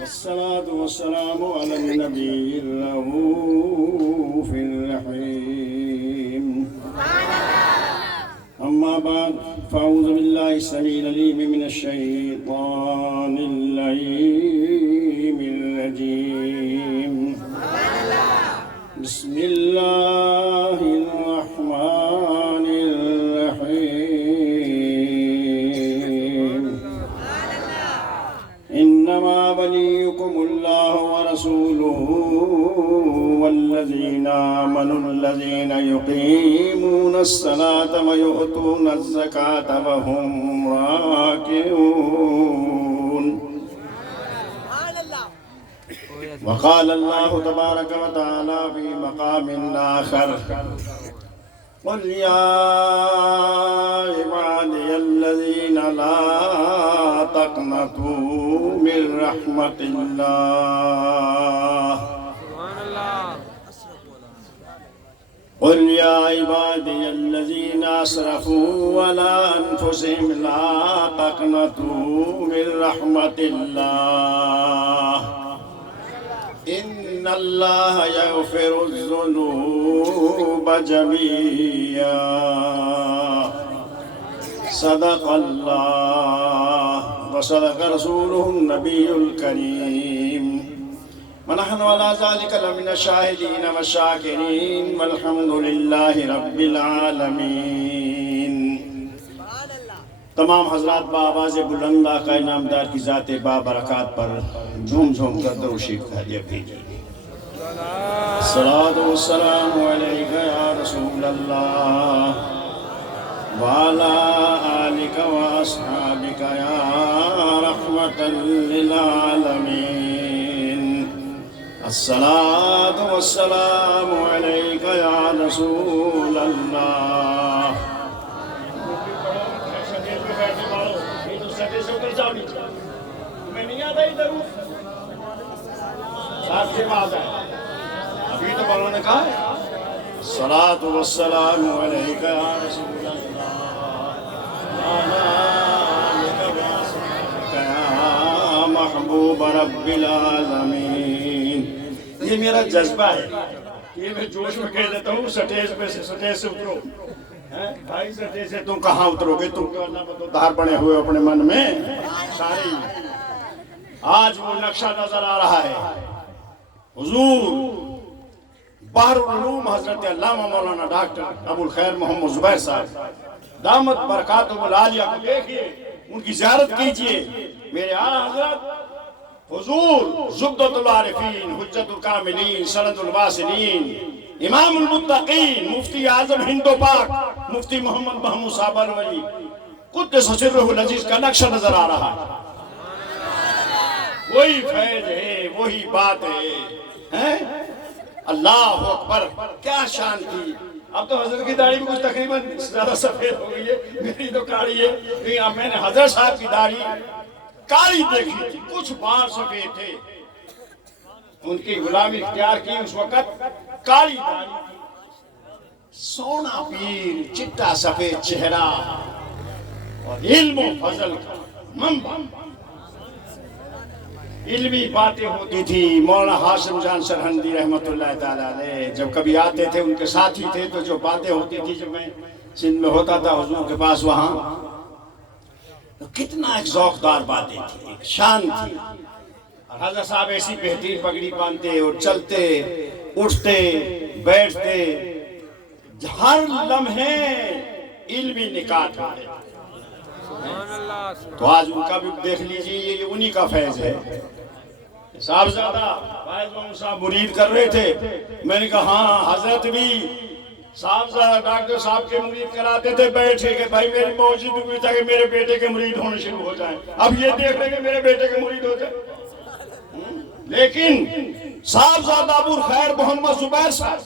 والصلاة والسلام على النبي الرؤوف الرحيم. أما بعد فأعوذ بالله السميع العليم من الشيطان اللعين الرجيم. بسم الله الرحمن الرحيم. إنما وليكم الله ورسوله والذين آمنوا الذين يقيمون الصلاة ويؤتون الزكاة وهم راكعون. وقال الله تبارك وتعالى في مقام آخر: قل يا عبادي الذين لا تقنطوا من رحمة الله. قل يا عبادي الذين أسرفوا على أنفسهم لا تقنطوا من رحمة الله إن الله يغفر الذنوب جميعا. صدق الله وصدق رسوله النبي الكريم. ونحن على ذلك لمن الشاهدين والشاكرين والحمد لله رب العالمین. تمام حضرات بآواز بلند آقا انعامدار کی ذات بابرکات پر جھوم جھوم کر درود شریف بھیجیے. الصلاۃ والسلام علیک یا رسول اللہ وعلی آلک واصحابک یا رحمۃ للعالمین. الصلاۃ والسلام علیک یا رسول اللہ. ابھی تو بولوں نے کہا الصلاۃ والسلام علیک یا رسول اللہ یا محبوب رب العالمین. یہ میرا جذبہ ہے، یہ میں جوش میں کہہ دیتا ہوں. سٹیج پہ سے سٹیج سے اترو بھائی، سٹیج سے تم کہاں اترو گے؟ تم کو اللہ بتو دھار بنے ہوئے اپنے من میں ساری. آج وہ نقشہ نظر آ رہا ہے. حضور بحر العلوم حضرت علامہ مولانا ڈاکٹر ابو الخیر محمد زبیر صاحب دامت برکاتہم العالیہ کو دیکھیے، ان کی زیارت کیجئے. میرے اعلیٰ حضرت حضور زبدۃ العارفین، حجت الکاملین، سند الواصلین، امام المتقین، مفتی اعظم ہند و پاک مفتی محمد محمود صاحب الولی قدس سرہ العزیز کا نقشہ نظر آ رہا ہے. وہی فیض ہے، وہی بات ہے. اللہ اکبر، کیا شان تھی. اب تو حضرت کی داڑھی بھی کچھ تقریباً زیادہ سفید ہو گئی ہے، میری تو کالی ہے. لیکن اب میں نے حضرت صاحب کی داڑھی کالی دیکھی تھی، کچھ بار سفید تھے. ان کی غلامی اختیار کی اس وقت کالی داڑھی، سونا پیر، چٹا سفید چہرہ اور علم و فضل کا منبع. علمی باتیں ہوتی تھی. مولانا ہاشم جان سرہندی رحمۃ اللہ تعالیٰ علیہ جب کبھی آتے تھے، ان کے ساتھی تھے، تو جو باتیں ہوتی تھی، جب میں سندھ میں ہوتا تھا حضور کے پاس وہاں، تو کتنا ایک ذوقدار باتیں تھی، ایک شان تھی. اور حضرت صاحب ایسی بہترین پگڑی باندھتے اور چلتے اٹھتے بیٹھتے، ہر لمحے علمی نکات ہوتے. تو آج ان کا بھی دیکھ لیجئے، یہ انہی کا فیض ہے. صاحبزادہ فائز محمود صاحب مرید کر رہے تھے. میں نے کہا ہاں حضرت بھی صاحبزادہ ڈاکٹر صاحب کے مرید کراتے تھے بیٹھے کہ بھائی میری موجود بھی تھا کہ میرے بیٹے کے مرید ہونے شروع ہو جائیں. اب یہ دیکھ رہے کہ میرے بیٹے کے مرید ہو جائیں. لیکن صاحبزادہ ابو الخیر محمد زبیر صاحب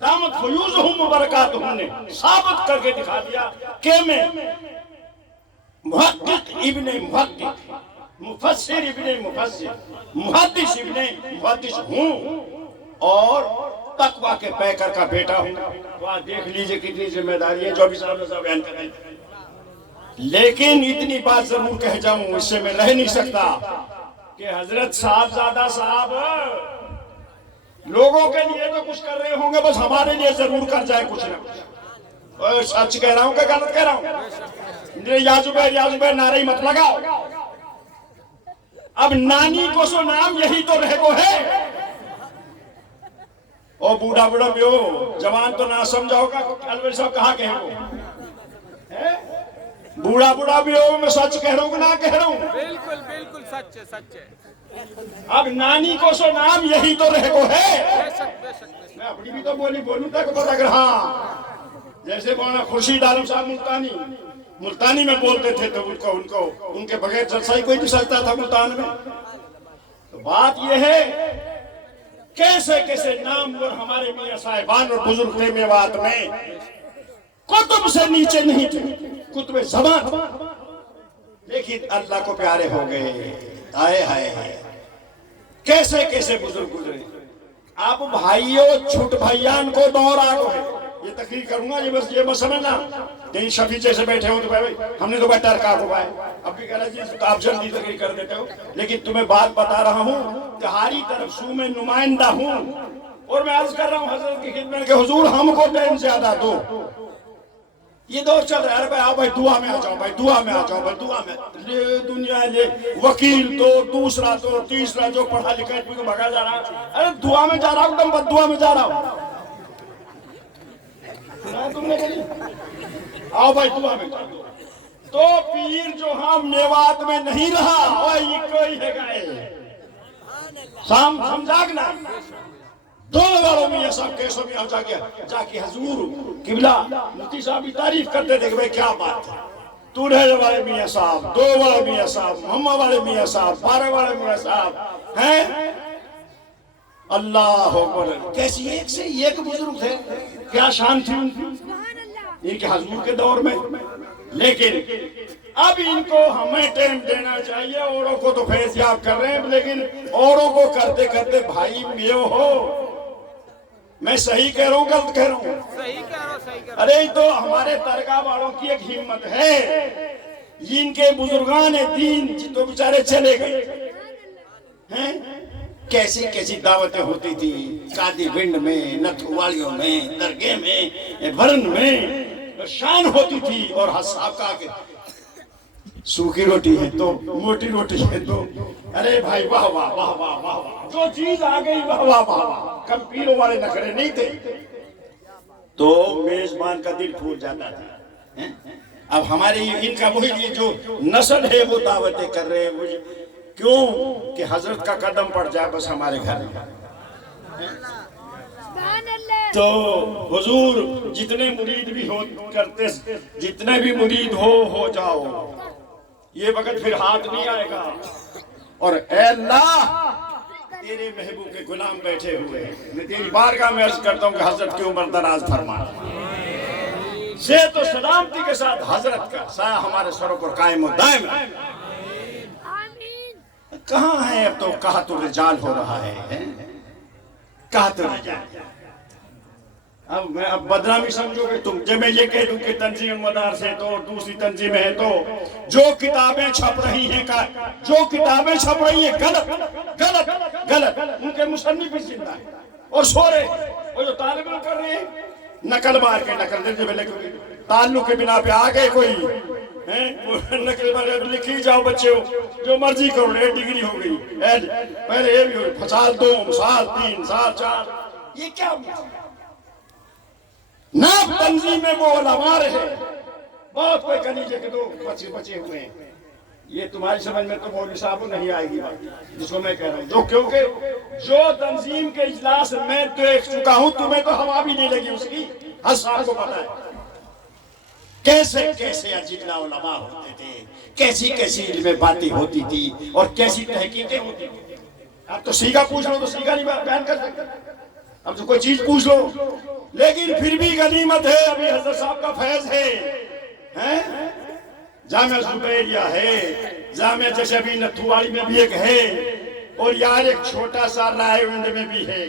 دامت فیوزہم مبارکاتہم نے ثابت کر کے دکھا دیا کہ میں محقق ابن محقق، مفسر ابن مفسر، محدث ابن محدث ہوں اور تقوی کے پیکر کا بیٹا ہوں. تو آج دیکھ لیجئے کتنی ذمہ داری ہے جو بھی صاحب بیان کر رہے ہیں. لیکن اتنی بات ضرور کہہ جاؤں، اس سے میں رہ نہیں سکتا کہ حضرت صاحبزادہ صاحب لوگوں کے لیے تو کچھ کر رہے ہوں گے، بس ہمارے لیے ضرور کر جائے کچھ نہ کچھ۔ سچ کہہ رہا ہوں کہ غلط کہہ رہا ہوں؟ یا زبیر نعرہ مت لگاؤ۔ اب نانی کو سو نام یہی تو رہ کو ہے۔ او بوڑھا بوڑھا بھی ہو، جوان تو نہ سمجھاؤ گا الویر صاحب کہاں کہیں گو؟ بوڑھا بوڑھا بھی ہو، میں سچ کہہ رہا ہوں کہ نہ کہہ رہا ہوں؟ بالکل بالکل سچ ہے سچ ہے۔ اب نانی کو سو نام یہی تو رہ کو ہے۔ بے شک بے شک بے شک۔ میں اپنی بھی تو بولوں تک پتا کر ہاں، جیسے مولانا خورشید عالم صاحب ملتانی میں بولتے تھے تو ان کے بغیر جلسہ ہی کوئی نہیں سکتا تھا ملتان میں۔ تو بات یہ ہے کیسے کیسے نامور ہمارے میاں صاحبان اور بزرگ تھے میوات میں، کتب سے نیچے نہیں تھے، کتب زمان، لیکن اللہ کو پیارے ہو گئے۔ آئے ہائے ہائے کیسے کیسے بزرگ گزرے۔ اب بھائیوں چھوٹ بھائیان کو دور آ گئے۔ یہ تقریر کروں گا یہ بس سمجھنا، کہیں شفیع سے بیٹھے ہوں تو بھائی ہم نے تو بیٹھا رکھا ہوا ہے، اب بھی کہہ رہا جی آپ جلدی تقریر کر دیتے ہو، لیکن تمہیں بات بتا رہا ہوں تہاری طرف سو میں نمائندہ ہوں، اور میں عرض کر رہا ہوں حضرت کی خدمت کہ حضور ہم کو ٹائم زیادہ دو۔ یہ دور چل رہا ہے، ارے بھائی آؤ بھائی دعا میں آ جاؤ، بھائی دعا میں آ جاؤ، بھائی دعا میں لے دنیا لے وکیل تو دوسرا تو تیسرا جو پڑھا لکھا ہے تو بھگا جا رہا ہے، ارے دعا میں جا رہا ہوں تم بد دعا میں جا رہا ہوں۔ تم نے کہی آؤ بھائی دعا میں جا۔ تو پیر جو ہم میوات میں نہیں رہا وہی کوئی ہے گئے سمجھاگنا دونوں والوں میں یہ سب کیسوں میں جا کے حضور قبلہ مفتی صاحب بھی تعریف کرتے تھے کہ بھئی کیا بات ہے، تورے والے میاں صاحب، دو والے میاں صاحب، محمد والے میاں صاحب، 12 والے میاں صاحب ہیں، اللہ اکبر، کیسی ایک سے ایک بزرگ تھے، کیا شان تھی ان کی ان کے حضور کے دور میں۔ لیکن اب ان کو ہمیں ٹائم دینا چاہیے، اوروں کو تو فیض یاب کر رہے ہیں لیکن اوروں کو کرتے کرتے بھائی میو ہو، میں صحیح کہہ رہا ہوں غلط کہہ رہا ہوں؟ صحیح کہہ رہا ہوں صحیح کہہ رہا ہوں۔ ارے تو ہمارے درگاہ والوں کی ایک ہمت ہے، ان کے بزرگان دین تو بیچارے چلے گئے ہیں، کیسی کیسی دعوتیں ہوتی تھی قادی ونڈ میں، نتھوالیوں میں، درگاہ میں، برن میں شان ہوتی تھی، اور حساب کا کہ سوکھی روٹی ہے تو موٹی روٹی ہے تو ارے بھائی واہ واہ واہ واہ واہ واہ، جو چیز آ گئی واہ واہ واہ واہ، کم پیروں والے نخرے نہیں تھے تو میزبان کا دل پھول جاتا تھا۔ اب ہمارے ان کا وہی جو نسل ہے وہ دعوتیں کر رہے ہیں، کیوں کہ حضرت کا قدم پڑ جائے بس ہمارے گھر میں۔ تو حضور جتنے مرید بھی ہو کرتے، جتنے بھی مرید ہو جاؤ، یہ وقت پھر ہاتھ نہیں آئے گا، اور اے اللہ تیرے محبوب کے غلام بیٹھے ہوئے ہیں، میں تیری بارگاہ میں عرض کرتا ہوں کہ حضرت کی عمر دراز فرما، صحت و سلامتی کے ساتھ حضرت کا سایہ ہمارے سروں پر قائم و دائم ہے۔ کہاں ہے اب تو قحط الرجال ہو رہا ہے، قحط الرجال۔ اب بدنامی سمجھو کہ تم، جب میں یہ کہہ دوں کہ تنظیم مدارس ہے تو دوسری تنظیم ہے تو جو کتابیں چھپ رہی ہیں غلط غلط غلط، ان کے مصنف بھی زندہ ہیں اور سو رہے ہیں، اور جو طالب علم کر رہے ہیں نقل مار کے نقل تعلق کے بنا پہ آ گئے کوئی نقل مار لکھی جاؤ بچے ہو جو مرضی کرو، ڈگری ہو گئی، پہلے یہ بھی ہوئی سال 2 سال 3 سال 4، یہ کیا نہ تنظیم میں وہ علماء رہے، بہت کوئی کنیجے کے 2 بچے ہوئے ہیں، یہ تمہاری سمجھ میں تو مولوی صاحب نہیں آئے گی بات جس کو میں کہہ رہا ہوں، جو کیونکہ جو تنظیم کے اجلاس میں دیکھ چکا ہوں، تمہیں تو ہوا بھی نہیں لگی اس کی، ہر صاحب کو پتا ہے کیسے کیسے اجلا علماء ہوتے تھے، کیسی کیسی علم باتیں ہوتی تھی اور کیسی تحقیقیں ہوتی تھی۔ اب تو سیگا پوچھ لو تو سیگا نہیں بیان کر سکتے، اب تو کوئی چیز پوچھ لو، لیکن پھر بھی غنیمت ہے ابھی حضرت صاحب کا فیض ہے، جامعہ زبیریہ ہے، جامعہ چشبی نتھوالی میں بھی ایک ہے، اور یار ایک چھوٹا سا رائے ونڈ میں بھی ہے،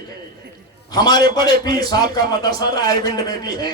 ہمارے بڑے پیر صاحب کا مدرسہ رائے-بنڈ میں بھی ہے.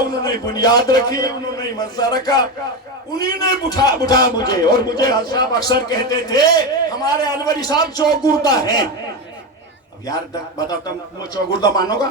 انہوں نے بنیاد رکھی, انہوں نے مدرسہ رکھا, انہی نے بٹھا مجھے. اور مجھے حضرت صاحب اکثر کہتے تھے ہمارے انوری صاحب چوگردہ ہیں. اب یار بتاتا ہوں چوگردہ مانو گا؟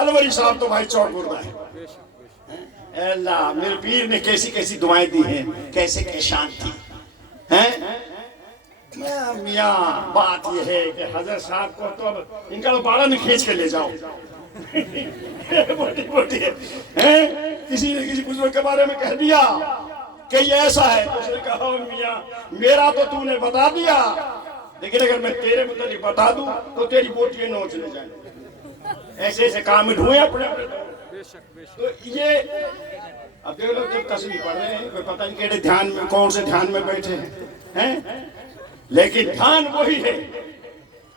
انوری صاحب تو بھائی چوگردہ ہیں. اے اللہ میرے پیر نے کیسی کیسی دعائیں دی ہیں, کیسے کیشان تھی ہیں. میاں بات یہ ہے کہ حضرت صاحب کو تو اب ان کا باڑا میں کھینچ کے لے جاؤ. بوٹی ہے کسی نے کسی بزرگ کے بارے میں کہہ دیا کہ یہ ایسا ہے, تو اس نے کہا میاں میرا تو تو نے بتا دیا, لیکن اگر میں تیرے متعلق بتا دوں تو تیری بوٹیاں نوچ لے جائیں. ایسے ایسے کام میں ڈھوئے اپنے. تو یہ اب دیکھ لو جب تصویر پڑھ رہے ہیں کوئی پتہ نہیں کہتے دھیان میں کون سے دھیان میں بیٹھے ہیں, لیکن دھیان وہی ہے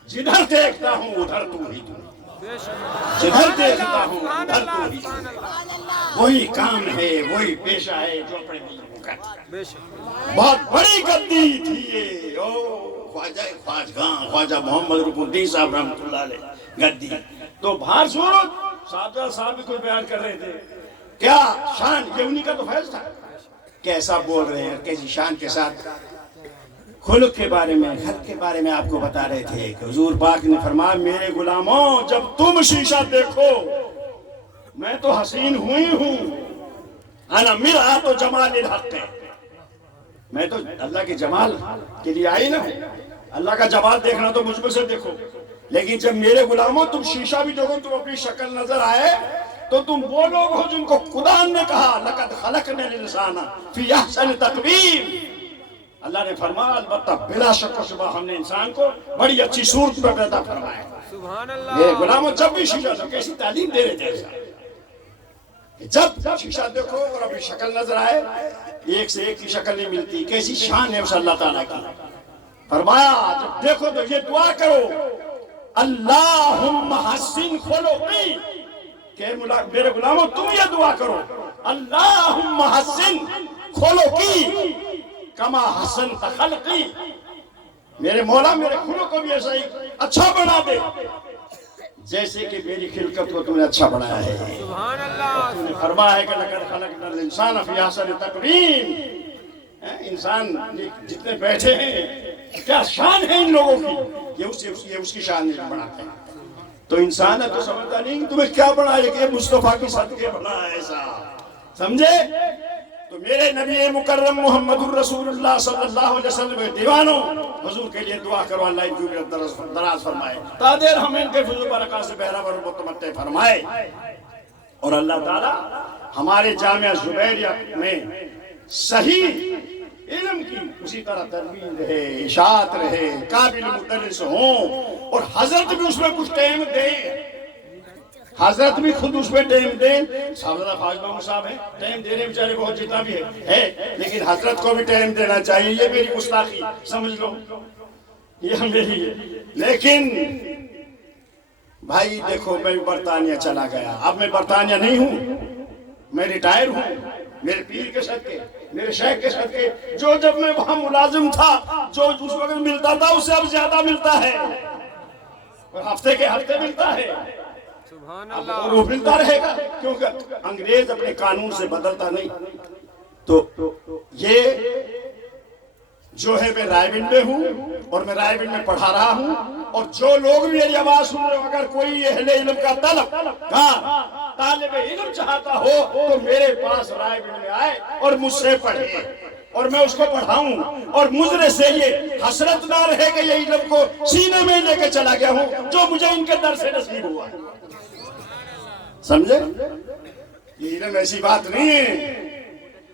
جدھر دیکھتا ہوں ادھر تو ہی تو, جدھر دیکھتا ہوں ادھر تو ہی تو. وہی کام ہے وہی پیشہ ہے جو اپنے دل کو کرتا ہے. بہت بڑی گدی تھی یہ. خواجہ محمد رکن الدین صاحب رحمۃ اللہ علیہ گدی. تو بھار سورو صاحب بھی کوئی بیان کر رہے تھے کیا شان, یہ انہی کا تو فیض تھا. کیسا بول رہے ہیں, کیسی شان کے ساتھ خلق کے بارے میں, خط کے بارے میں آپ کو بتا رہے تھے کہ حضور پاک نے فرمایا میرے غلاموں جب تم شیشہ دیکھو میں تو حسین ہوئی ہوں, انا مرآت جمال الحق, میں تو اللہ کے جمال کے لیے آئی نا. اللہ کا جمال دیکھنا تو مجھ میں سے دیکھو, لیکن جب میرے غلاموں تم شیشہ بھی دیکھو تم اپنی شکل نظر آئے تو تم وہ لوگ ہو جن کو خدا نے کہا لقد خلقنا الانسان فی احسن تقویم. اللہ نے فرمایا البتہ بلا شک و شبہ ہم نے انسان کو بڑی اچھی صورت میں پیدا فرمایا. سبحان اللہ. یہ غلاموں جب بھی شیشہ دیکھو, کیسی تعلیم دے رہے تھے, جب شیشہ دیکھو اور اپنی شکل نظر آئے ایک سے ایک کی شکل نہیں ملتی. کیسی شان ہے اس اللہ تعالیٰ کی. فرمایا جب دیکھو تو یہ دعا کرو اللہم حسن خلقی, کہ میرے غلاموں تم یہ دعا کرو اللہم حسن خلقی کما حسن خلقی, میرے مولا میرے خلق کو بھی ایسا ہی اچھا بنا دے جیسے کہ میری خلقت کو تم نے اچھا بنایا ہے. سبحان اللہ. تم نے فرمایا ہے کہ لقد خلقنا الانسان فی احسن تقویم. انسان جتنے بیٹھے ہیں کیا شان ہے ان لوگوں کی, یہ اس کی شان نہیں بناتے ہیں. تو انسان ہے تو سمجھتا نہیں تمہیں کیا بنایا کہ مصطفیٰ کی صدقے بنا ایسا, سمجھے. تو میرے نبی مکرم محمد الرسول اللہ صلی اللہ علیہ وسلم دیوانوں حضور کے لیے دعا کرو اللہ ان کی دراز فرمائے, تادیر ہمیں ان کے فضل برکات سے بہرہ و متمتع فرمائے. اور اللہ تعالی ہمارے جامعہ زبیریہ میں صحیح علم کی اسی طرح تربیت رہے, اشاعت رہے, قابل مدرس ہوں, اور حضرت بھی اس میں کچھ ٹائم دیں. حضرت بھی خود اس میں ٹائم دیں. صاحبزادہ خواج محمد صاحب ہیں, ٹائم دینے بیچارے بہت جتنا بھی ہے, لیکن حضرت کو بھی ٹائم دینا چاہیے. یہ میری گستاخی سمجھ لو, یہ میری ہے. لیکن بھائی دیکھو میں برطانیہ چلا گیا, اب میں برطانیہ نہیں ہوں, میں ریٹائر ہوں. میرے پیر کے صدقے, میرے شیخ کے صدقے, جو جب میں وہاں ملازم تھا جو اس وقت ملتا تھا اس سے اب زیادہ ملتا ہے, اور ہفتے کے ہفتے ملتا ہے, سبحان اور اللہ. وہ ملتا رہے گا کیونکہ انگریز اپنے قانون سے بدلتا نہیں. تو یہ جو ہے میں رائے-بنڈ میں ہوں اور میں رائے-بنڈ میں پڑھا رہا ہوں, اور جو لوگ میری آواز سن رہے ہو اگر کوئی اہل علم کا طالب علم چاہتا ہو تو میرے پاس رائے-بنڈ میں آئے اور مجھ سے پڑھے, اور میں اس کو پڑھاؤں, اور مجھے سے یہ حسرت نہ رہے کہ یہ علم کو سینے میں لے کے چلا گیا ہوں جو مجھے ان کے در سے نصیب ہوا. سمجھے, یہ علم ایسی بات نہیں ہے.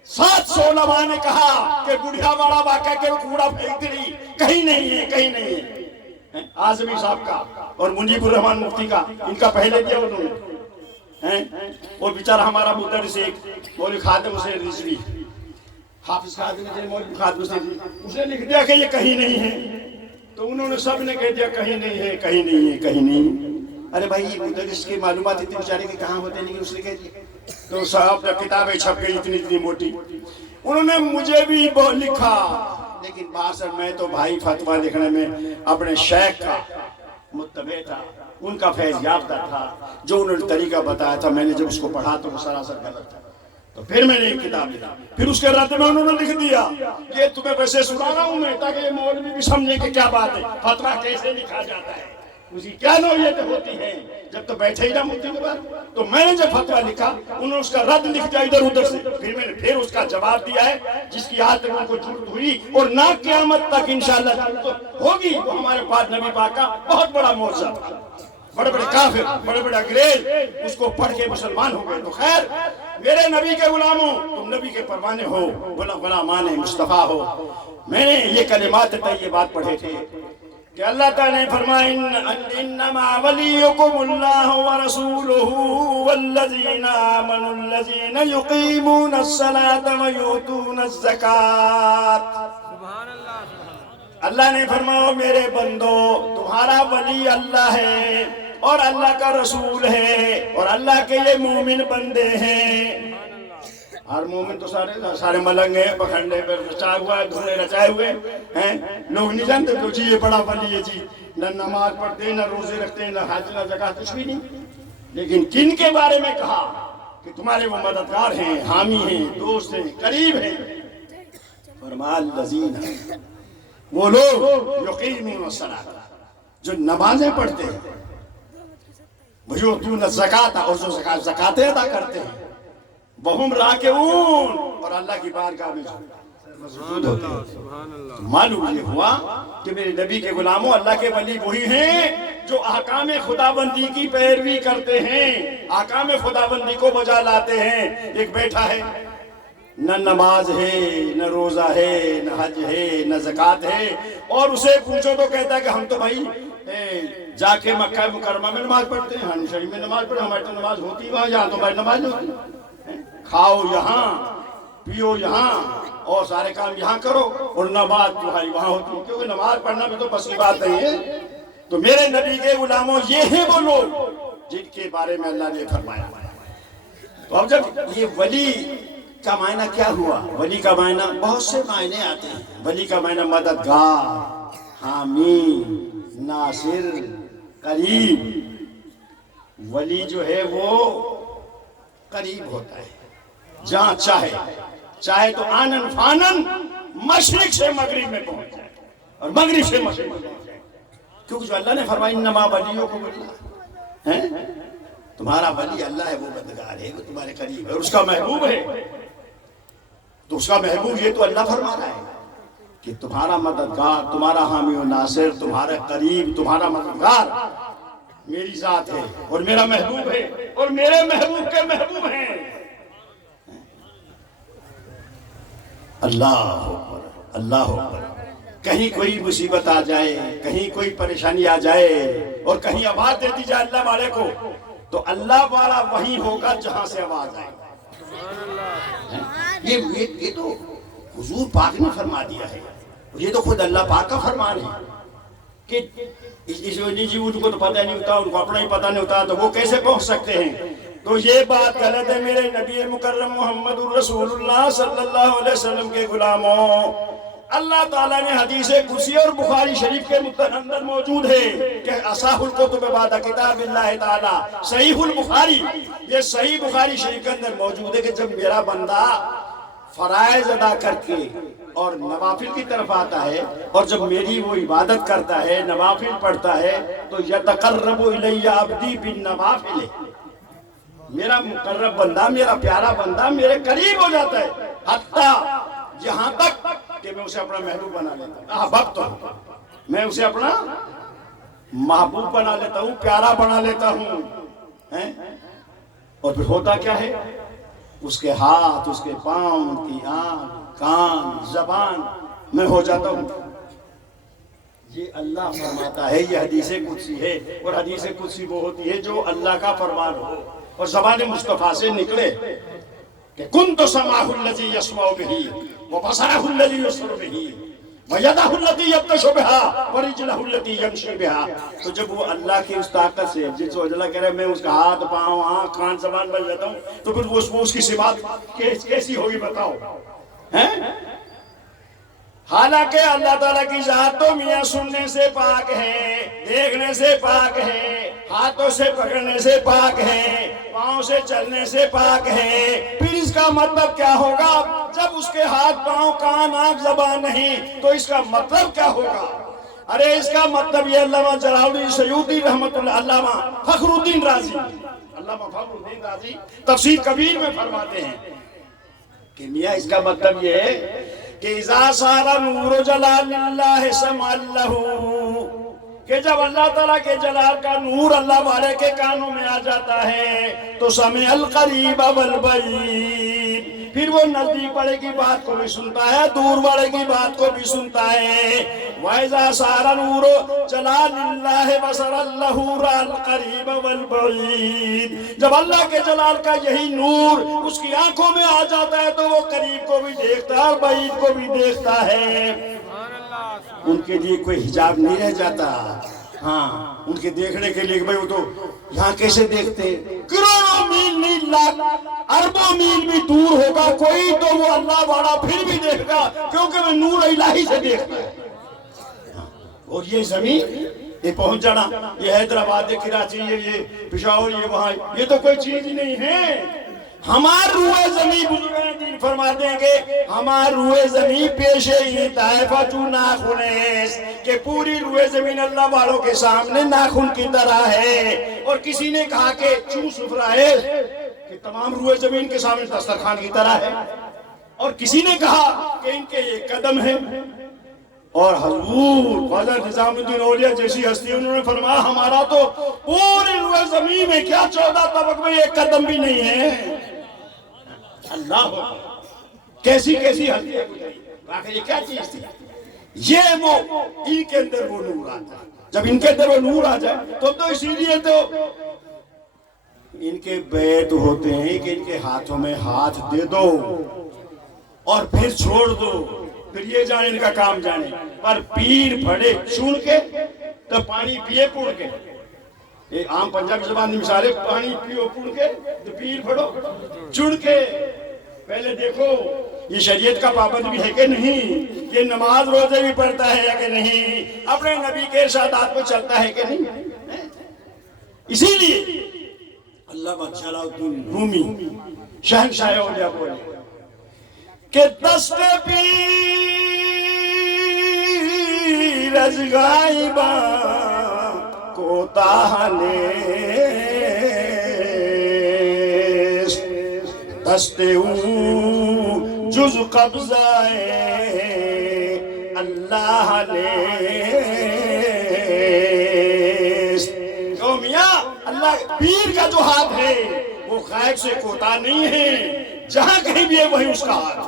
700 علماء نے کہا کہ بڑھیا والا واقعہ کہ وہ کوڑا پھینکتی رہی, کہیں نہیں ہے, کہیں نہیں ہے. اعظمی صاحب کا اور منجیب الرحمن مفتی کا, ان کا پہلے دیا انہوں نے. اور بیچارہ ہمارا مدرس ایک مولوی خادم حسین رضوی, حافظ خادم حسین, مولوی خادم حسین, اس نے لکھ دیا کہ یہ کہیں نہیں ہے. تو انہوں نے سب نے کہہ دیا کہیں نہیں ہے, کہیں نہیں ہے, کہیں نہیں. ارے بھائی یہ مدرس کی معلومات اتنی بیچارے کے کہاں ہوتے ہیں, لیکن اس نے کہہ دیا. تو صاحب کتابیں چھپ گئی اتنی اتنی موٹی. انہوں نے مجھے بھی وہ لکھا، لیکن باصر میں تو بھائی فتویٰ لکھنے میں اپنے شیخ کا متبع تھا، ان کا فیض یافتہ تھا، جو انہوں نے طریقہ بتایا تھا، میں نے جب اس کو پڑھا تو وہ سراسر غلط تھا، تو پھر میں نے ایک کتاب لکھا، پھر اس کے رد میں انہوں نے لکھ دیا یہ تمہیں ویسے سنا رہا ہوں میں تاکہ یہ مولوی بھی سمجھے کہ کیا بات ہے، فتویٰ کیسے لکھا جاتا ہے، اس کی کیا نوعیتیں ہوتی ہیں، جب تو بیٹھے ہی نہ مفتی کے بعد۔ تو میں نے جب فتویٰ لکھا انہوں نے اس کا رد لکھ دیا ادھر ادھر سے، پھر میں نے پھر اس کا جواب دیا ہے جس کی آج تک ان کو ضرورت ہوئی اور نہ قیامت تک انشاءاللہ ضرورت ہوگی، وہ ہمارے پاس نبی پاک کا بہت بڑا معجزہ تھا۔ بڑے بڑے کافر، بڑے بڑے انگریز اس کو پڑھ کے مسلمان ہو گئے، تو خیر میرے نبی کے غلاموں، تم نبی کے پروانے ہو، غلامان مصطفیٰ ہو۔ میں نے یہ کلمات طیبات پڑھے تھے کہ اللہ تعالیٰ نے فرمایا انما ولیکم اللہ ورسولہ والذین آمنوا الذین یقیمون الصلاة ویؤتون الزکاة۔ سبحان اللہ، اللہ نے فرمایا میرے بندو تمہارا ولی اللہ ہے اور اللہ کا رسول ہے اور اللہ کے یہ مومن بندے ہیں۔ ہر مومن تو سارے ملنگ ہیں، پکھنڈے پر رچائے ہوا ہے، دھونے رچائے ہوئے ہیں، لوگ نہیں جانتے تو جی یہ بڑا ولی ہے جی، نہ نماز پڑھتے نہ روزے رکھتے نہ حج نہ زکات کچھ بھی نہیں، لیکن کن کے بارے میں کہا کہ تمہارے وہ مددگار ہیں، حامی ہیں، دوست ہیں، قریب ہیں؟ فرمایا الذین، وہ لوگ یقیمون الصلاۃ، جو نمازیں پڑھتے ہیں، ویؤتون الزکاۃ، اور جو زکاتیں ادا کرتے ہیں، وہم راکعون، اور اللہ کی بارگاہ میں سجود ہوتے ہیں۔ سبحان اللہ، معلوم یہ ہوا کہ میرے نبی کے غلاموں اللہ کے ولی وہی ہیں جو احکام خداوندی کی پیروی کرتے ہیں، احکام خداوندی کو بجا لاتے ہیں۔ ایک بیٹھا ہے، نہ نماز ہے نہ روزہ ہے نہ حج ہے نہ زکات ہے، اور اسے پوچھو تو کہتا ہے کہ ہم تو بھائی جا کے مکہ مکرمہ میں نماز پڑھتے ہیں، حرم شریف میں نماز پڑھتے ہیں، ہماری تو نماز ہوتی وہاں، یہاں تو ہماری نماز نہیں ہوتی، کھاؤ یہاں پیو یہاں اور سارے کام یہاں کرو اور نماز تمہاری وہاں ہوتی ہے، کیونکہ نماز پڑھنا بھی تو بس کی بات نہیں ہے۔ تو میرے نبی کے غلاموں یہ ہیں وہ لوگ جن کے بارے میں اللہ نے فرمایا۔ تو اب جب یہ ولی کا معنی کیا ہوا؟ ولی کا معنی بہت سے معنی آتے ہیں۔ ولی کا معنی مددگار، حامی، ناصر، قریب۔ ولی جو ہے وہ قریب ہوتا ہے، جہاں چاہے تو آنن فانن مشرق سے مغرب میں پہنچ جائے اور مغرب سے مشرق میں پہنچ جائے، کیونکہ جو اللہ نے فرمایا انما ولیکم اللہ ہے، تمہارا ولی اللہ ہے، وہ مددگار ہے، وہ تمہارے قریب ہے اور اس کا محبوب ہے۔ تو اس کا محبوب یہ تو اللہ فرما رہا ہے کہ تمہارا مددگار، تمہارا حامی و ناصر، تمہارا قریب، تمہارا مددگار میری ذات ہے اور میرا محبوب ہے اور میرے محبوب کے محبوب ہیں۔ اللہ اکبر، اللہ اکبر۔ کہیں کوئی مصیبت آ جائے، کہیں کوئی پریشانی آ جائے اور کہیں آواز دے دی جائے اللہ والے کو، تو اللہ والا وہی ہوگا جہاں سے آواز آئے۔ یہ تو حضور پاک نے فرما دیا ہے، یہ تو خود اللہ پاک کا فرمان ہے کہ اس نجی ان کو تو پتہ نہیں ہوتا، ان کو اپنا ہی پتہ نہیں ہوتا، تو وہ کیسے پہنچ سکتے ہیں؟ تو یہ بات غلط ہے میرے نبی مکرم محمد الرسول اللہ صلی اللہ علیہ وسلم کے غلاموں۔ اللہ تعالیٰ نے حدیث قدسی اور بخاری شریف کے اندر موجود ہے کہ اصح الکتب بعد کتاب اللہ تعالیٰ، صحیح البخاری، یہ صحیح بخاری شریف کے اندر موجود ہے کہ جب میرا بندہ فرائض ادا کر کے اور نوافل کی طرف آتا ہے اور جب میری وہ عبادت کرتا ہے، نوافل پڑھتا ہے، تو یتقرب الی عبدی بالنوافل، میرا مقرب بندہ، میرا پیارا بندہ میرے قریب ہو جاتا ہے، حتیٰ یہاں تک کہ میں اسے اپنا محبوب بنا لیتا ہوں، احببت، میں اسے اپنا محبوب بنا لیتا ہوں، پیارا بنا لیتا ہوں۔ اور پھر ہوتا کیا ہے؟ اس کے ہاتھ، اس کے پاؤں، ان کی آنکھ، کان، زبان میں ہو جاتا ہوں۔ یہ اللہ فرماتا ہے، یہ حدیث قدسی ہے، اور حدیث قدسی وہ ہوتی ہے جو اللہ کا فرمان ہو اور زبان مصطفیٰ سے نکلے کہ کنت سمعہ الذی یسمع بہ وبصرہ الذی یبصر بہ ویدہ التی یبطش بہا ورجلہ التی یمشی بہا۔ تو جب وہ اللہ کی اس طاقت سے، جس کو اللہ کہہ رہے میں اس کا ہاتھ، پاؤں، آنکھ، کان، زبان بن جاتا ہوں، تو پھر وہ اس کی صفات کیسی ہوگی بتاؤ؟ ہیں؟ حالانکہ اللہ تعالیٰ کی ذات تو میاں سننے سے پاک ہے، دیکھنے سے پاک ہے، ہاتھوں سے پکڑنے سے پاک ہے، پاؤں سے چلنے سے پاک ہے۔ پھر اس کا مطلب کیا ہوگا؟ جب اس کے ہاتھ پاؤں کان آنکھ زبان نہیں تو اس کا مطلب کیا ہوگا؟ ارے اس کا مطلب یہ علامہ جلال الدین سیوطی رحمت اللہ، علامہ فخر الدین رازی، علامہ فخر الدین رازی تفسیر کبیر میں فرماتے ہیں کہ میاں اس کا مطلب یہ ہے کہ اذا صار نور جلال اللہ سمع لہ، کہ جب اللہ تعالیٰ کے جلال کا نور اللہ والے کے کانوں میں آ جاتا ہے تو سمع القریب والبعید، پھر وہ نزدیک والے کی بات کو بھی سنتا ہے، دور والے کی بات کو بھی سنتا ہے۔ وَإِذَا صَارَ نُورُ جَلَالِ اللَّهِ بَصَرَ اللَّهُ رَأَى الْقَرِيبَ وَالْبَعِيدَ، جب اللہ کے جلال کا یہی نور اس کی آنکھوں میں آ جاتا ہے تو وہ قریب کو بھی دیکھتا ہے اور بعید کو بھی دیکھتا ہے۔ ان کے لیے کوئی حجاب نہیں رہ جاتا۔ ہاں ان کے دیکھنے کے لیے بھائی وہ تو یہاں کیسے دیکھتے، کروڑوں میل نہیں، لاکھ اربوں میل بھی دور ہوگا کوئی تو وہ اللہ والا پھر بھی دیکھ گا، کیونکہ وہ نور الہی سے دیکھتا ہے۔ اور یہ زمین یہ پہنچ جانا، یہ حیدرآباد، یہ کراچی، یہ پشاور، یہ وہاں، یہ تو کوئی چیز ہی نہیں ہے۔ ہمار روح زمین، بزرگان دین فرماتے ہیں کہ ہمار روح زمین پیشے ہی طائفہ چو ناخنیس، کہ پوری روح زمین اللہ والوں کے سامنے ناخن کی طرح ہے۔ اور کسی نے کہا کہ چو سفرہ ہے کہ تمام روح زمین کے سامنے دسترخوان کی طرح ہے، اور کسی نے کہا کہ ان کے یہ قدم ہے۔ اور حضور خواجہ نظام الدین اولیاء جیسی ہستی انہوں نے فرمایا ہمارا تو پوری روح زمین میں کیا 14 طبق میں ایک قدم بھی نہیں ہے۔ اللہ کیسی کیسی ہستی واقعی یہ کیا چیز تھی؟ یہ وہ ان کے اندر وہ نور آتا ہے۔ جب ان کے اندر وہ نور آ جائے تو اسی لیے تو ان کے بیت ہوتے ہیں کہ ان کے ہاتھوں میں ہاتھ دے دو اور پھر چھوڑ دو، پھر یہ جانے ان کا کام جانے، پر پیر پھڑے چون کے تو پانی پیے پوڑ کے، ایک عام پنجابی زبان میں مثال ہے، پانی پیو پوڑ کے تو پیر پھڑو چون کے۔ پہلے دیکھو یہ شریعت کا پابند بھی ہے کہ نہیں، یہ نماز روزے بھی پڑھتا ہے یا کہ نہیں، اپنے نبی کے ارشادات پہ چلتا ہے کہ نہیں۔ اسی لیے علامہ جلال الدین رومی شہنشاہ اولیاء بولے کہ دست پیر از غائباں کوتاہ نیست، دست او جز قبضہ اللہ نیست۔ تو میاں اللہ پیر کا جو ہاتھ ہے وہ غائب سے کوتا نہیں ہے، جہاں کہیں بھی ہے وہی اس کا ہاتھ۔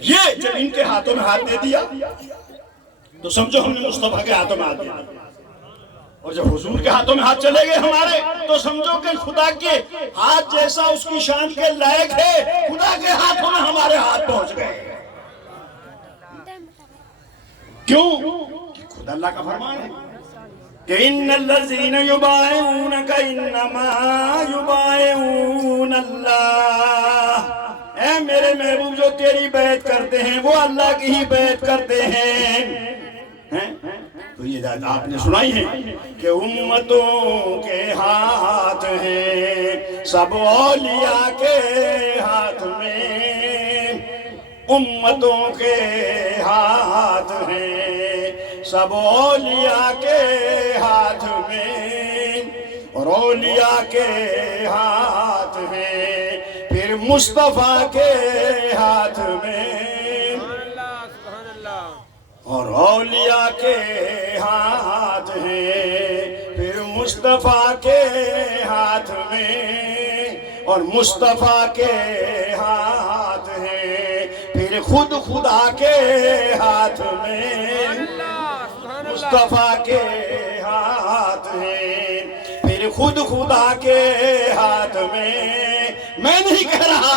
یہ جب ان کے ہاتھوں میں ہاتھ دے دیا تو سمجھو ہم نے مصطفیٰ کے ہاتھوں میں ہاتھ دیا، اور جب حضور کے ہاتھوں میں ہاتھ چلے گئے ہمارے تو سمجھو کہ خدا کے ہاتھ جیسا اس کی شان کے لائق ہے، خدا کے ہاتھوں میں ہمارے ہاتھ پہنچ گئے۔ کیوں؟ خدا اللہ کا فرمان ہے کہ ان الذین یبایعونک انما یبایعون اللہ، اے میرے محبوب جو تیری بیعت کرتے ہیں وہ اللہ کی ہی بیعت کرتے ہیں۔ تو یہ بات آپ نے سنائی ہے کہ امتوں کے ہاتھ ہیں سب اولیاء کے ہاتھ میں، امتوں کے ہاتھ ہیں سب اولیاء کے ہاتھ میں، اور اولیاء کے ہاتھ ہیں پھر مصطفیٰ کے ہاتھ میں، اور اولیاء کے ہاتھ ہیں پھر مصطفیٰ کے ہاتھ میں، اور مصطفیٰ کے ہاتھ ہیں پھر خود خدا کے ہاتھ میں، مصطفیٰ کے ہاتھ ہیں پھر خود خدا کے ہاتھ میں۔ میں نہیں کہہ رہا،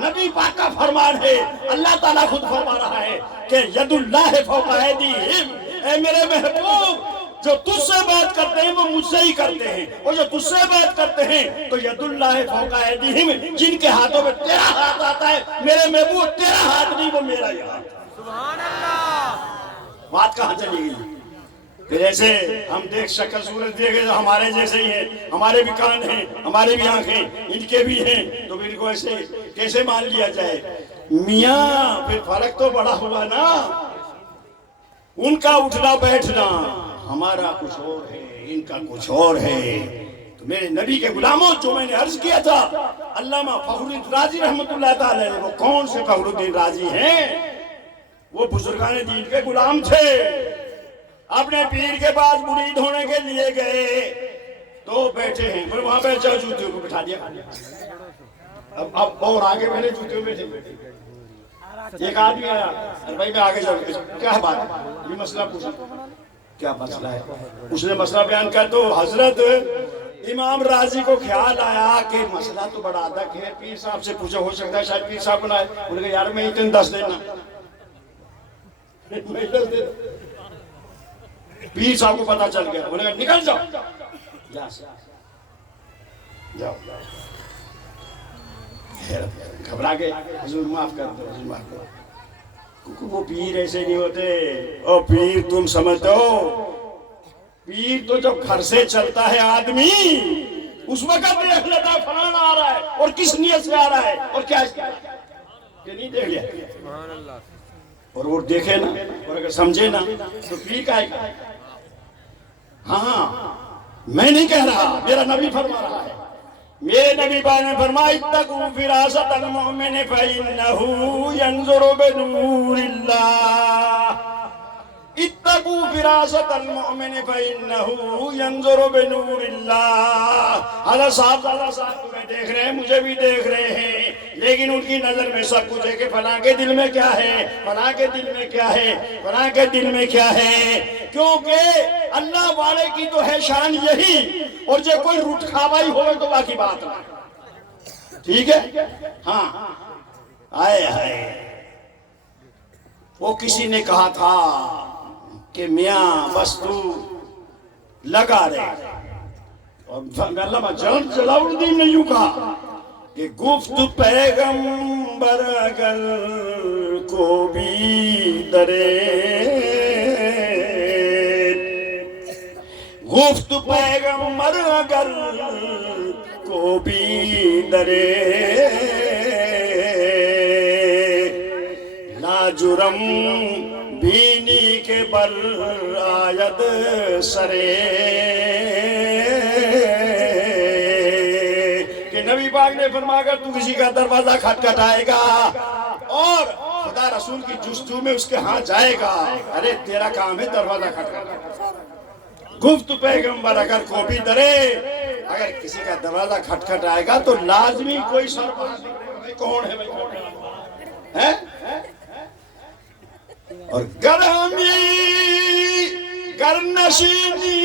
نبی پاک کا فرمان ہے، اللہ تعالیٰ خود فرما رہا ہے ہے کہ ید اللہ فوق ایدیہم، اے میرے محبوب جو تجھ سے بات کرتے ہیں وہ مجھ سے ہی کرتے ہیں، اور جو تجھ سے بات کرتے ہیں تو ید اللہ فوق ایدیہم، جن کے ہاتھوں میں تیرا ہاتھ آتا ہے میرے محبوب تیرا ہاتھ نہیں وہ میرا ہی ہاتھ۔ سبحان اللہ۔ بات کہاں چلی گئی؟ پھر ایسے ہم دیکھ شکل صورت دیکھے تو ہمارے جیسے ہی ہیں، ہمارے بھی کان ہیں، ہمارے بھی آنکھیں، ان کے بھی ہیں، تو پھر کو ایسے کیسے مان لیا جائے؟ میاں پھر فرق تو بڑا ہوا نا، ان کا اٹھنا بیٹھنا ہمارا کچھ اور ہے، ان کا کچھ اور ہے۔ تو میرے نبی کے غلاموں جو میں نے عرض کیا تھا، علامہ فخر الدین رازی رحمۃ اللہ تعالی، وہ کون سے فخر الدین رازی ہیں؟ وہ بزرگان دین کے غلام تھے، اپنے پیر کے پاس مرید ہونے کے لیے گئے تو بیٹھے ہیں، پھر وہاں پہ جا جوتیوں کو بٹھا دیا، اب اور آگے پہلے جوتیوں بیٹھے۔ ایک آدمی آیا، ارے بھائی میں آگے جاؤں، کیا بات ہے؟ یہ مسئلہ پوچھا، کیا مسئلہ ہے؟ اس نے مسئلہ بیان کیا تو حضرت امام راضی کو خیال آیا کہ مسئلہ تو بڑا ادھک ہے، پیر صاحب سے پوچھا، ہو سکتا ہے شاید پیر صاحب بنائے۔ انہوں نے کہا یار میں اتنے 10 دینا، میں 10 دینا۔ پیر صاحب کو پتا چل گیا، انہوں نے کہا نکل جاؤ، جاؤ۔ گھبرا گئے، حضور معاف کر دو، حضور معاف کر دو، کیونکہ وہ پیر ایسے نہیں ہوتے۔ او پیر تم سمجھتے ہو، پیر تو جب گھر سے چلتا ہے آدمی اس وقت دیکھ لیتا ہے فلانا آ رہا ہے اور کس نیت سے آ رہا ہے اور کیا کہ نہیں دیکھ لیا، سبحان اللہ۔ اور وہ دیکھے نا اور اگر سمجھے نا تو پیر کا ہے۔ ہاں میں نہیں کہہ رہا، میرا نبی فرما رہا ہے، میرے نبی پاک نے فرمایا اتقوا فراست المؤمن فإنه ينظر بنور اللہ، اتقوا فراست المؤمن فإنه ينظر بنور اللہ۔ حضرت صاحب تمہیں دیکھ رہے ہیں، مجھے بھی دیکھ رہے ہیں، لیکن ان کی نظر میں سب کچھ ہے کہ فلاں کے دل میں کیا ہے، فلاں کے دل میں کیا ہے، فلاں کے دل میں کیا ہے، کیونکہ اللہ والے کی تو ہے شان یہی، اور جو کوئی روٹ کھاوائی ہوئے تو باقی بات نہیں، ٹھیک ہے؟ ہاں آئے آئے وہ کسی نے کہا تھا کہ میاں بس تو لگا رہے، اور علامہ جلال الدین نے یوں کہا کہ گفت پیغمبر اگر کو بھی درے، گفت پیغمبر اگر کو بھی درے، لا جرم بینی کے بر آید سرے، کہ نبی پاک نے فرمایا اگر تو کسی کا دروازہ کھٹکھٹائے گا اور خدا رسول کی جستجو میں اس کے ہاں جائے گا، ارے تیرا کام ہے دروازہ کھٹکھٹانا۔ گفت پیغمبر اگر کو بھی درے، اگر کسی کا دروازہ کھٹکھٹائے گا تو لازمی کوئی سربراہ کون ہے بھائی، ہے؟ اور گر ہمی گر نشینی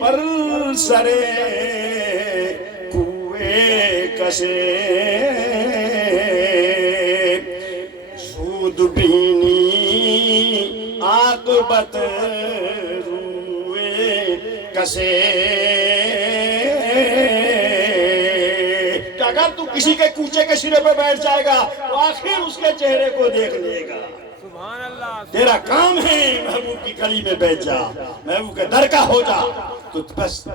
پر سرے کوئے کسے، سود بینی عاقبت روئے کسے، کہ اگر تو کسی کے کوچے کے سرے پہ بیٹھ جائے گا تو آخر اس کے چہرے کو دیکھ لے گا۔ سبحان اللہ۔ تیرا کام ہے محبوب کی گلی میں بیٹھ جا، محبوب کے در کا ہو جا، تو بس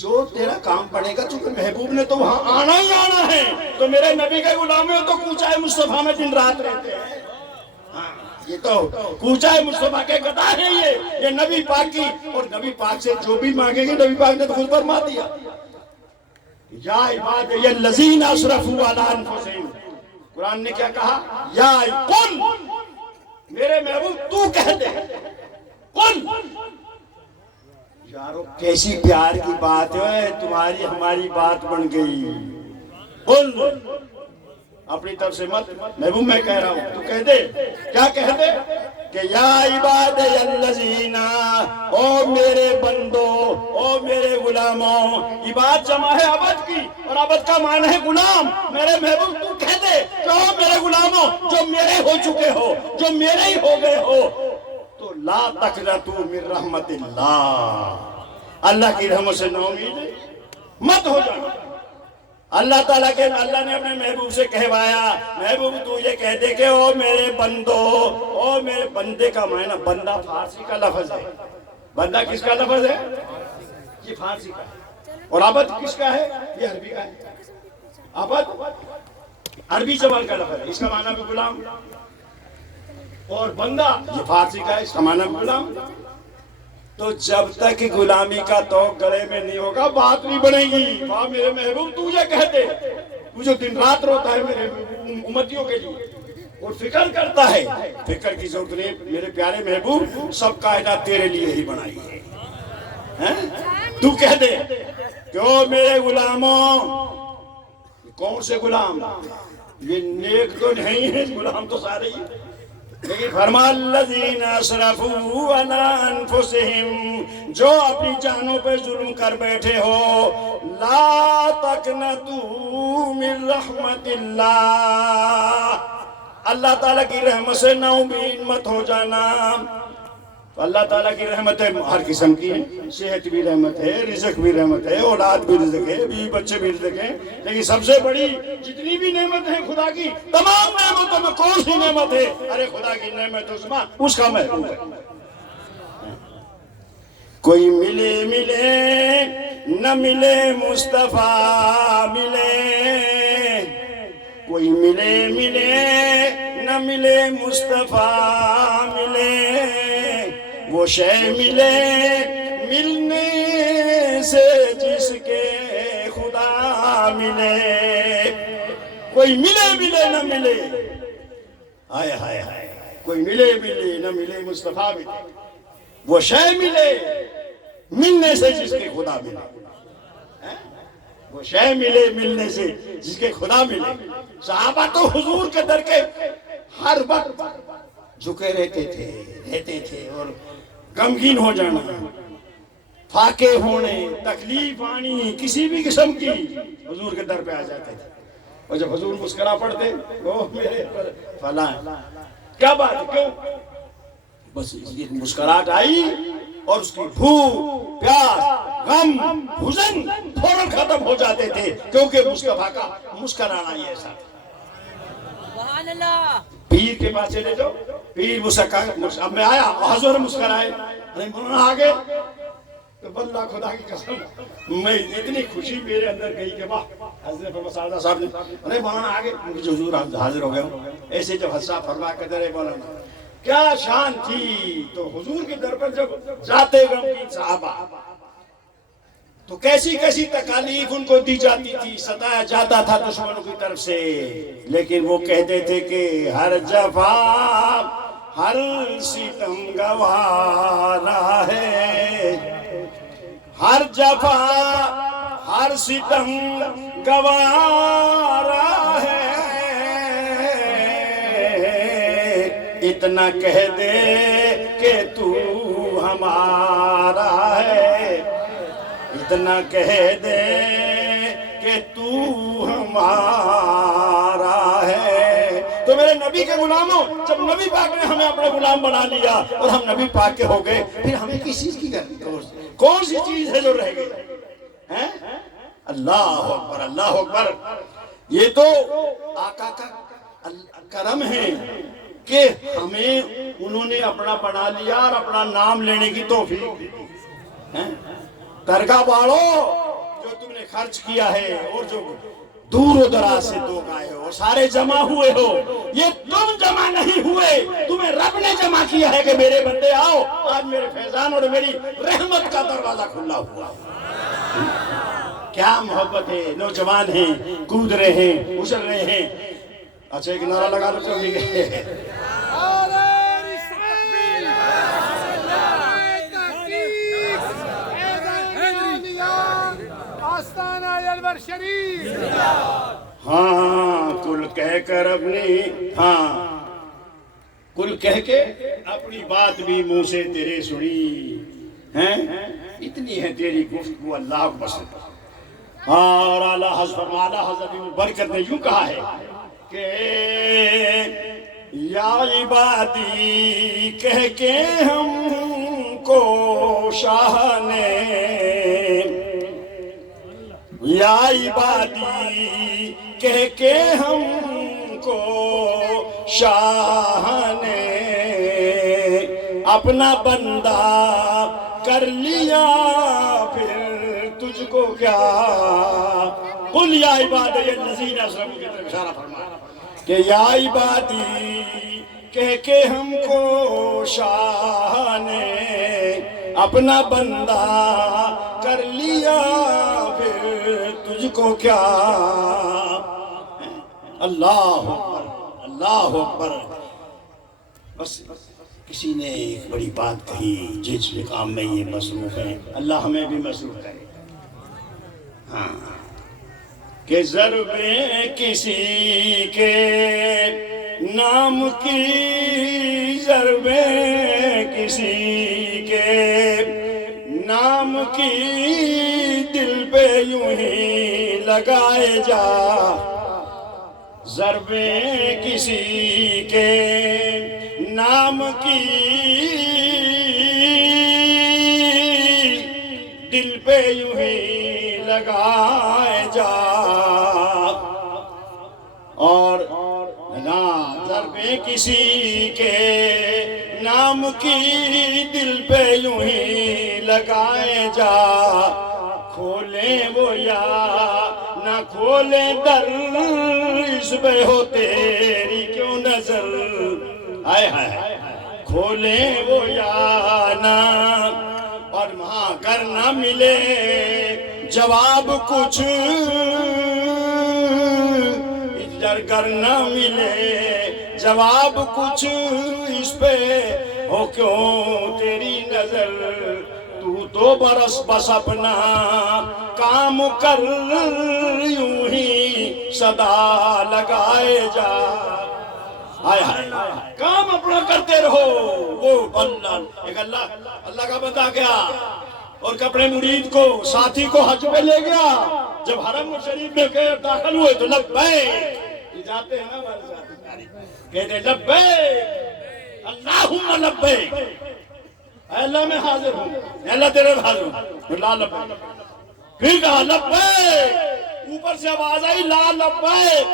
جو تیرا کام پڑے گا، چونکہ محبوب نے تو وہاں آنا ہی آنا ہے، تو میرے نبی کے غلاموں تو کوچہ مصطفیٰ میں دن رات رہتے ہیں۔ یہ تو کوچہ مصطفیٰ کے گدا ہے، یہ نبی پاک کی، اور نبی پاک سے جو بھی مانگیں گے نبی پاک نے تو خود فرما دیا، یا عبادی الذین اسرفوا علی انفسہم۔ قرآن نے کیا کہا؟ یا قل، میرے محبوب تو کہہ دے، قل۔ یارو کیسی پیار کی بات ہے، تمہاری ہماری بات بن گئی۔ قل، اپنی طرف سے مت، محبوب میں کہہ رہا ہوں تو کہہ دے، کیا کہہ دے کہ یا عبادی الذین، او میرے بندو، او میرے غلاموں، عباد جمع ہے عبد کی، اور عبد کا معنی ہے غلام۔ میرے محبوب تو کہہ دے کہ او میرے غلام جو میرے ہو چکے ہو، جو میرے ہی ہو گئے ہو، تو لا تقنطوا من رحمت اللہ کی رحمت سے نا امید مت ہو جانا۔ اللہ تعالیٰ اللہ نے اپنے محبوب سے کہوایا، محبوب تو یہ کہہ دے کہ او میرے بندو، او میرے بندے کا معنی بندہ فارسی کا لفظ ہے۔ بندہ کس کا لفظ ہے؟ یہ فارسی کا ہے۔ اور عبد کس کا ہے؟ یہ عربی کا ہے۔ عبد عربی زبان کا لفظ ہے، اس کا معنی بھی غلام، اور بندہ یہ فارسی کا ہے، اس کا معنی بھی غلام۔ تو جب تک غلامی کا توق گلے میں نہیں ہوگا بات نہیں بنے گی۔ واہ میرے محبوب تو یہ کہتے، تو جو دن رات روتا ہے میرے امتیوں کے لیے اور فکر کرتا ہے، فکر کی ضرورت نہیں میرے پیارے محبوب، سب کائنات تیرے لیے ہی بنائی ہے۔ تو کہہ دے کہ او میرے غلاموں، کون سے غلام؟ یہ نیک تو نہیں ہے، غلام تو سارے ہی، لیکن فرما الذین اسرفوا علی انفسہم، جو اپنی جانوں پہ ظلم کر بیٹھے ہو، لا تقنطوا من رحمت اللہ، اللہ تعالیٰ کی رحمت سے نا امید مت ہو جانا۔ تو اللہ تعالیٰ کی رحمت ہے ہر قسم کی ہے، صحت بھی رحمت ہے، رزق بھی رحمت ہے، اولاد بھی رزق ہے، بیوی بچے بھی رزق ہیں، لیکن سب سے بڑی جتنی بھی نعمت ہے خدا کی، تمام نعمتوں میں کون سی نعمت ہے؟ ارے خدا کی نعمت عظمیٰ، اس کا محبوب ہے۔ کوئی ملے ملے نہ ملے مصطفیٰ ملے، کوئی ملے ملے نہ ملے مصطفیٰ ملے، وہ شے ملے ملنے سے جس کے خدا ملے، کوئی ملے ملے نہ ملے، ہائے ہائے ہائے، کوئی ملے ملے نہ ملے مصطفیٰ ملے، وہ شے ملے ملنے سے جس کے خدا ملے، وہ شے ملے ملنے سے جس کے خدا ملے۔ صحابہ تو حضور کے در کے ہر وقت جھکے رہتے تھے اور غمگین ہو جانا، فاقے ہونے، تکلیف آنی کسی بھی قسم کی، حضور کے در پہ آ جاتے تھے، اور جب حضور مسکرا پڑتے وہ میرے پر فلاں کیا بات، کیوں؟ بس یہ مسکراہٹ آئی اور اس کی بھوک، پیاس، غم، حزن فوراً ختم ہو جاتے تھے، کیونکہ مصطفیٰ کا مسکرانا یہ ایسا تھا۔ سبحان اللہ۔ پیر کے پاس چلے جاؤ، پیر مسکرا، اب میں آیا حضور مسکرائے، مولانا آگے تو واللہ خدا کی قسم میں اتنی خوشی میرے اندر گئی کہ واہ، حضرت فرما صاحب نے ارے مولانا آگے، مجھے حضور حاضر ہو گئے ہوں، ایسے جب حضرت فرما کہتے رہے مولانا کیا شان تھی۔ تو حضور کے در پر جب جاتے غمگین صحابہ تو کیسی کیسی تکالیف ان کو دی جاتی تھی، ستایا جاتا تھا دشمنوں کی طرف سے، لیکن وہ کہتے تھے کہ ہر جفا ہر ستم گوارا ہے، ہر جفا ہر ستم گوارا ہے، اتنا کہہ دے کہ تو ہمارا ہے، اتنا کہہ دے کہ تو ہمارا ہے۔ تو میرے نبی کے غلاموں، جب نبی پاک نے ہمیں اپنا غلام بنا لیا اور ہم نبی پاک کے ہو گئے، پھر ہمیں کس چیز کی کون سی چیز ہے جو رہ گئی؟ اللہ اکبر، اللہ اکبر۔ یہ تو آقا کا کرم ہے کہ ہمیں انہوں نے اپنا بنا لیا اور اپنا نام لینے کی توفیق دی۔ درگاہ والوں، جو تم نے خرچ کیا ہے اور جو دور و دراز سے لوگ آئے ہو اور سارے جمع ہوئے ہو، یہ تم جمع نہیں ہوئے، تمہیں رب نے جمع کیا ہے کہ میرے بندے آؤ، آج میرے فیضان اور میری رحمت کا دروازہ کھلا ہوا۔ کیا محبت ہے، نوجوان ہیں، کود رہے ہیں، اچھل رہے ہیں۔ اچھا ایک نعرہ لگا لو چلیں گے۔ ہاں کل کہہ کر اپنی، ہاں کل کہہ کے اپنی بات بھی منہ سے تیرے سنی ہیں، اتنی ہے تیری گفتگو اللہ کو پسند۔ اور اعلیٰ حضرت نے برکت نے یوں کہا ہے کہ عبادی کہہ کے ہم کو شاہ نے، یا عبادی کہہ کے ہم کو شاہ نے اپنا بندہ کر لیا، پھر تجھ کو کیا۔ قل یا عبادی الذین اسرفوا کی طرف اشارہ فرمایا کہ یا عبادی کہہ کے ہم کو شاہ نے اپنا بندہ کر لیا، پھر تجھ کو کیا۔ اللہ اکبر، اللہ اکبر۔ بس کسی نے ایک بڑی بات کہی، جس بھی کام میں یہ مصروف ہیں اللہ ہمیں بھی مصروف کرے۔ ہاں کہ ضربیں کسی کے نام کی، ضربیں کسی کے نام کی دل پہ یوں ہی لگائے جا، ضربیں کسی کے نام کی دل پہ یوں ہی لگائے جا، اور نہ ضربیں کسی کے نام کی دل پہ یوں ہی لگائے جا، کھولیں وہ یا نہ کھولیں در، اس پہ ہو تیری کیوں نظر، آئے ہائے، کھولیں وہ یا نہ، اور وہاں کر نہ ملے جواب کچھ، کر نہ ملے جواب کچھ، اس پہ ہو کیوں تیری نظر، تو برس بس اپنا کام کر، یوں ہی صدا لگائے جا، ہائے ہائے کام اپنا کرتے رہو۔ وہ اللہ کا بندہ گیا اور اپنے مرید کو، ساتھی کو حج پہ لے گیا، جب حرم شریف میں داخل ہوئے تو لبیک، یہ جاتے ہیں نا ہمارے ساتھی، کہتے ہیں لبیک اللہم لبیک، اے اللہ میں حاضر ہوں، اے اللہ تیرے حاضر ہوں، لا لبیک، پھر کہا لبیک، اوپر سے آواز آئی لا لبیک،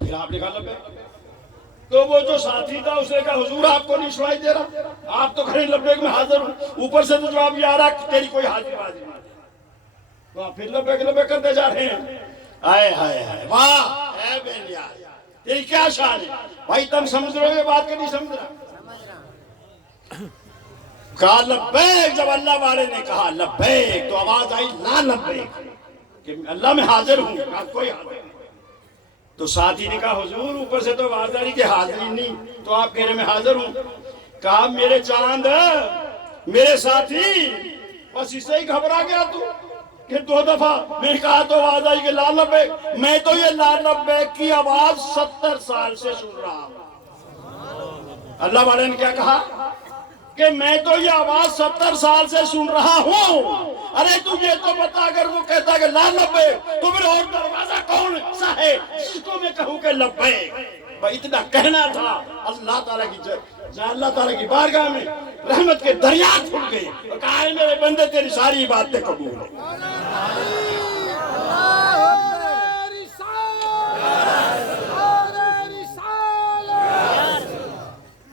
پھر آپ نے کہا لبیک، تو وہ جو ساتھی تھا اس نے کہا حضور آپ کو نہیں سنائی دے رہا، آپ تو کھڑے لبیک میں حاضر ہوں، اوپر سے تو جواب یہ آ رہا کہ تیری کوئی حاضر نہیں، تو آپ پھر لبیک لبیک کرتے جا رہے ہیں۔ آئے ہائے ہائے واہ اے بے نیاز، تیری کیا شان ہے بھائی، تم سمجھ رہے ہو یہ بات کہ نہیں سمجھ رہا؟ کہا لبیک، جب اللہ والے نے کہا لبیک تو آواز آئی لا لبیک، کہ اللہ میں حاضر ہوں، کہا کوئی حاضر نہیں، تو ساتھی نے کہا حضور اوپر سے تو آواز آ رہی کہ حاضری نہیں، تو آپ کہہ رہے میں حاضر ہوں، کہا میرے چاند میرے ساتھی، بس اس سے ہی گھبرا گیا تو کہ 2 دفعہ میں نے کہا تو آواز آئی کہ لا لبیک، میں تو یہ لا لبیک کی آواز 70 سال سے سن رہا ہوں۔ اللہ والے نے کیا کہا کہ میں تو یہ آواز 70 سال سے سن رہا ہوں، ارے تجھے تو بتا، اگر وہ کہتا کہ لا لبیک تو پھر اور دروازہ کون سا ہے جس کو میں کہوں کہ لبیک؟ بھائی اتنا کہنا تھا، اللہ تعالیٰ کی بارگاہ میں رحمت کے دریا کھل گئے اور کہا ہے میرے بندے تیری ساری باتیں قبول ہیں۔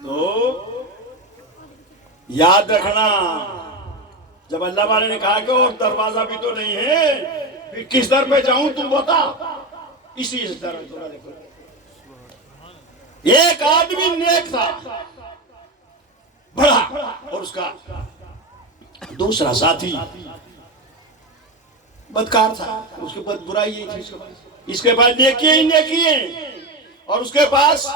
تو یاد رکھنا، جب اللہ والے نے کہا کہ اور دروازہ بھی تو نہیں ہے، پھر کس در پہ جاؤں تو بتا، اسی در پہ۔ ایک آدمی نیک تھا بڑا، اور اس کا دوسرا ساتھی بدکار تھا، اس کے پاس برائی ہی تھی، اس کے پاس نیکی ہی نیکی ہے، اور اس کے پاس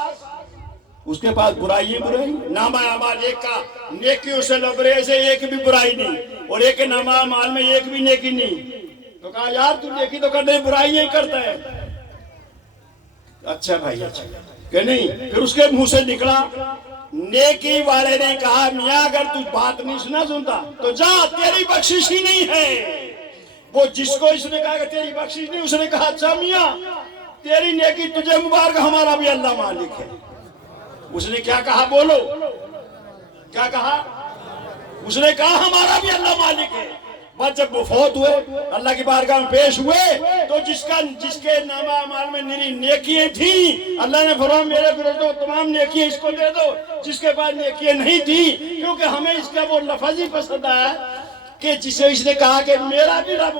برائی برائی، نامہ اعمال ایک کا نیکیوں سے لبریز ہے، ایک بھی برائی نہیں، اور ایک کے نامہ اعمال میں ایک بھی نیکی نہیں، تو کہا یار تو نیکی تو کرنے برائی ہی کرتا ہے، اچھا بھائی اچھا کہ نہیں؟ پھر اس کے منہ سے نکلا، نیکی والے نے کہا میاں اگر تو بات نہیں سنتا تو جا، تیری بخشش ہی نہیں ہے۔ وہ جس کو اس نے کہا کہ تیری بخشش نہیں، اس نے کہا اچھا میاں تیری نیکی تجھے مبارک، ہمارا بھی اللہ مالک ہے۔ اس نے کیا کہا بولو، کیا کہا؟ اس نے کہا ہمارا بھی اللہ مالک ہے۔ بس جب وہ فوت ہوئے، اللہ کی بارگاہ میں پیش ہوئے، تو جس کے نامہ اعمال میں نری نیکیاں تھیں، اللہ نے فرمایا میرے بزرگوں تمام نیکیاں اس کو دے دو۔ جس کے بعد نیکیاں نہیں تھی، کیونکہ ہمیں اس کا وہ لفظ ہی پسند آیا کہ جسے اس نے کہا کہ میرا بھی رب